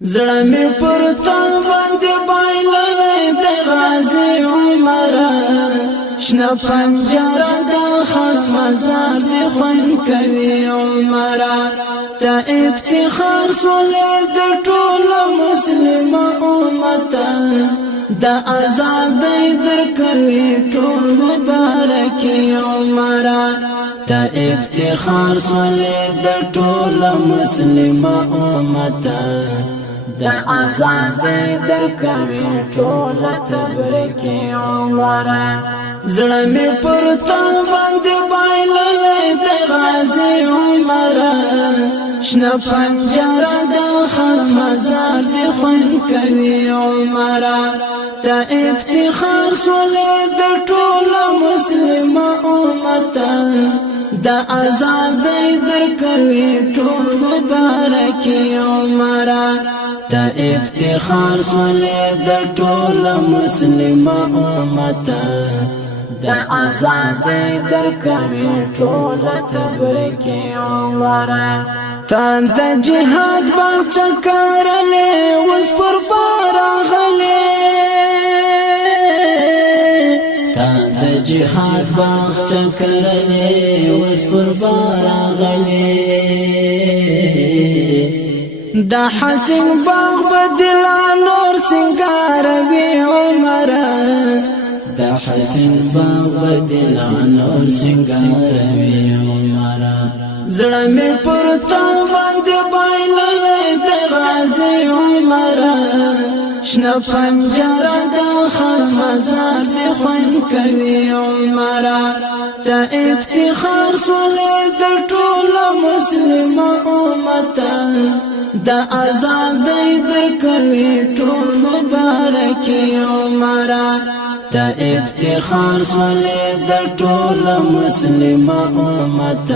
زړه می پر تا باندې بایللې د غازی عمر شنه پنجره د خړ مزار دی خون کوي عمر ته افتخار سولې د ټول مسلم امت د آزادۍ درکوي ټول مبارک عمر ته افتخار سولې د ټول مسلم امت د آزادۍ درکوي ټول تبریک عمر زړه می پر تا باندې بایللې د غازی عمر شنه پنجره د خړ مزار دی خون کوي عمر ته افتخار سولې د ټول مسلم امت د آزادۍ درکوي ټول مبارک عمر ته افتخار سولې د ټول مسلم امت د آزادۍ درکوي ټول تبریک عمر تان د جهاد باغچه کرلې اوس پر بار غلې تان د جهاد باغچه کرلې اوس پر بار غلې دا حسین باغ بدلا نور سنگار وی عمر دا حسین باغ بدلا نور سنگار وی عمر زړه می پر تا باندې بایللې د غازی عمر شنه پنجره د خړ مزار دی خون کوي عمر ته افتخار سولې د ټول مسلم امت د آزادۍ درکوي ټول مبارک عمر ته افتخار سولې د ټول مسلم امت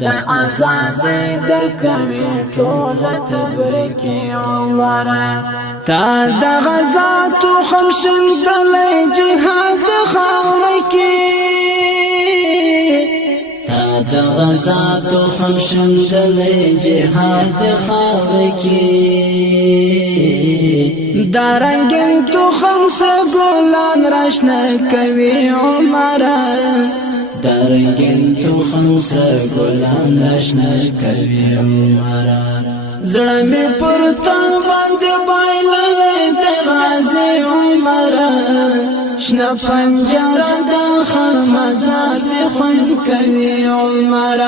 د آزادۍ درکوي ټول تبریک عمر تا د غزات خم شندلې جهاد خاور کې تا د غزات خم شندلې جهاد خاور کې دارنګن تو خم سره ګلان راشنه کوي عمر دارنګن تو خم سره ګلان راشنه کوي عمر زړه می پر تا باندې بایللې د غازی عمر شنه پنجره د خړ مزار دی خون کوي عمر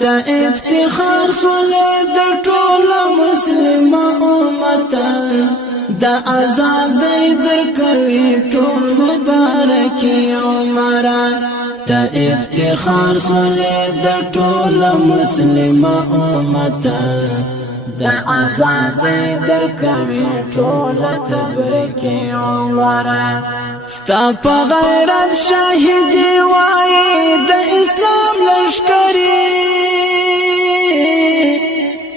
ته افتخار سولې د ټول مسلم امت د آزادۍ درکوي ټول مبارک عمر ته افتخار سولې د ټول مسلم امت د آزادۍ درکوي ټول تبریک عمر ستا په غیرت شاهدی وای د اسلام لشکری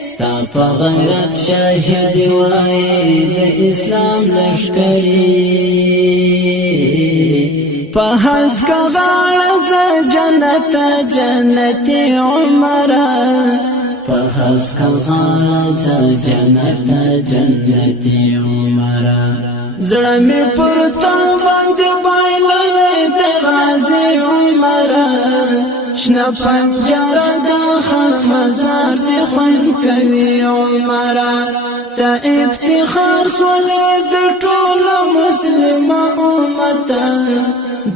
ستا په غیرت شاهدی وای د اسلام لشکری په هسکه غاړه جنت جنتی عمر په هسکه غاړه جنت جنتی عمر زړه می پر تا باندې بایللې د غازی عمر شنه پنجره د خړ مزار دی خون کوي عمر ته افتخار سولې د ټول مسلم امت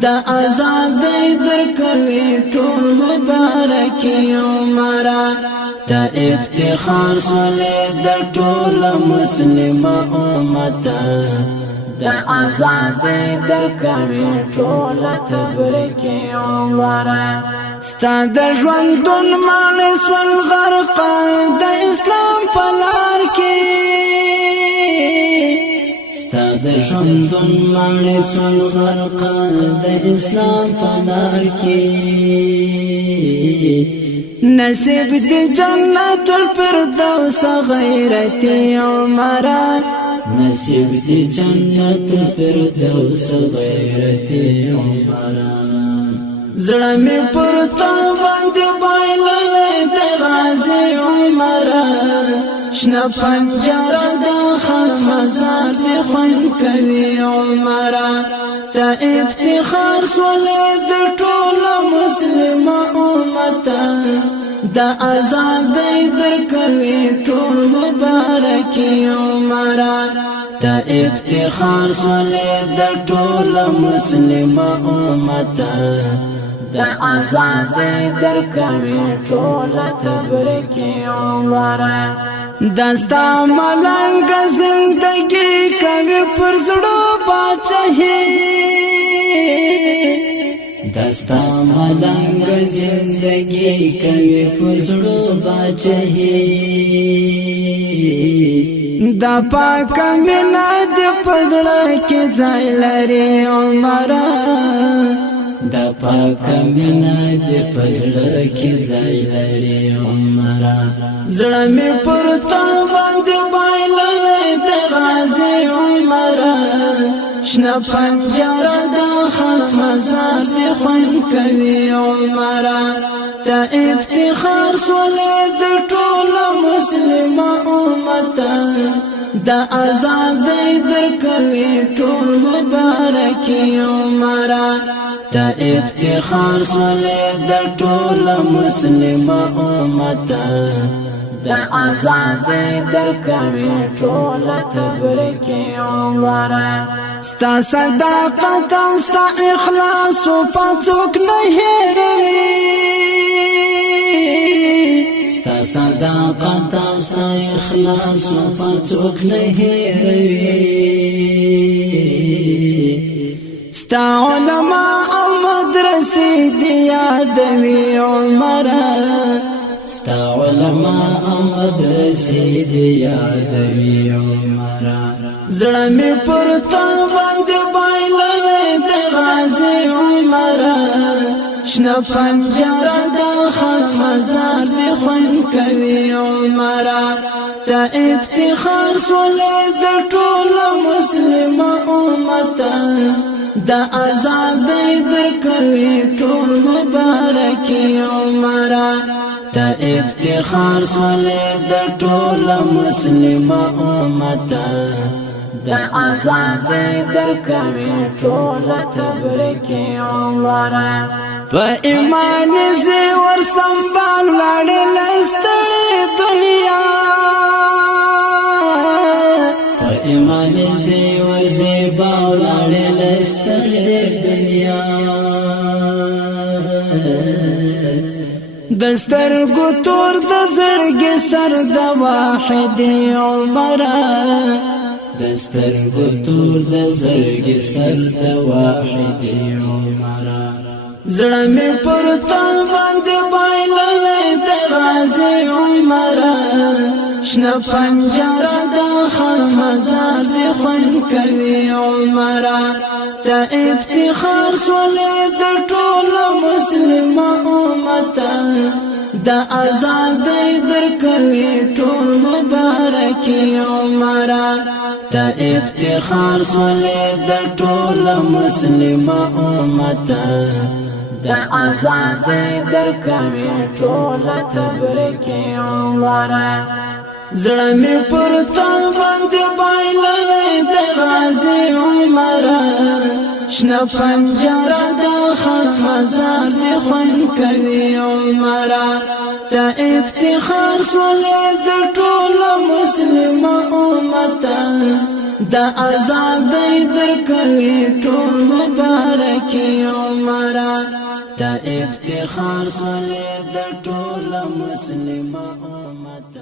د آزادۍ درکوي ټول مبارک عمر ته افتخار سولې د ټول مسلم امت د آزادۍ درکوي ټول تبریک عمر ستا د ژوندون ماڼۍ سول غرق د اسلام په لار کې ستا د ژوندون ماڼۍ سول غرق د اسلام په لار کې نصیب دی جنت الفردوس غیرتی عمر نصیب دی جنت الفردوس غیرتی عمر زړه می پر تا باندې بایللې د غازی عمر شنه پنجره د خړ مزار دی خوند کوي عمره ته افتخار سولې د ټول مسلم امت د آزادۍ درکوي ټول مبارک عمره ته افتخار سولې د ټول مسلم امت د آزادۍ درکوي ټول تبریک عمره دستا ملنګ زندگی کوي پر زړه باچهي دستا ملنګ زندگی کوي پر زړه باچهي دا پاک مینا د پزړه کې ځای لري عمره دا پاک مینا د پزړه کې ځای لري عمره زړه می پر تا باندې بایللې د غازی عمره شنه پنجره د خړ مزار دی خوند کوي عمره ته افتخار سولې د ټول مسلم امت د آزادۍ درکوي ټول مبارک عمره ته افتخار سولې د ټول مسلم امت د آزادۍ درکوي ټول تبریک عمره ستا صداقت او ستا اخلاص په څوک نه هېروي ستا صداقت او ستا اخلاص په څوک نه هېروي ستا علما او مدرسې دې یادوي عمره ستا علما او مدرسې دې یادوي عمره زړه مې پر تا باندې بایللې د غازی عمره شنه پنجره د خړ مزار دی خوند کوي عمره ته افتخار سولې د ټول مسلم امت د آزادۍ درکوي ټول مبارک عمره ته افتخار سولې د ټول مسلم امت د آزادۍ درکوي ټول تبریک عمره په ایمان زی ور سنبال وړل ستړي دنیا په ایمان زی ور زیبا وړل ستړي دنیا دستر ګتور د زړګي سر د واحد عمره دستر ګتور د زړګي سر د واحد عمره زړه مې پر تا باندې بایللې د غازی عمره شنه پنجره د خړ مزار دی خوند کوي عمره ته افتخار سولې د ټول مسلم امت د آزادۍ درکوي ټول مبارک عمره ته افتخار سولې د ټول مسلم امت د آزادۍ درکوي ټول تبریک عمره زړه مې پر تا باندې بایللې د غازی عمره شنه پنجره د خړ مزار دی خوند کوي عمره ته افتخار سولې د ټول مسلم امت د آزادۍ درکوي ټول مبارک عمره ته افتخار سولې د ټول مسلم امت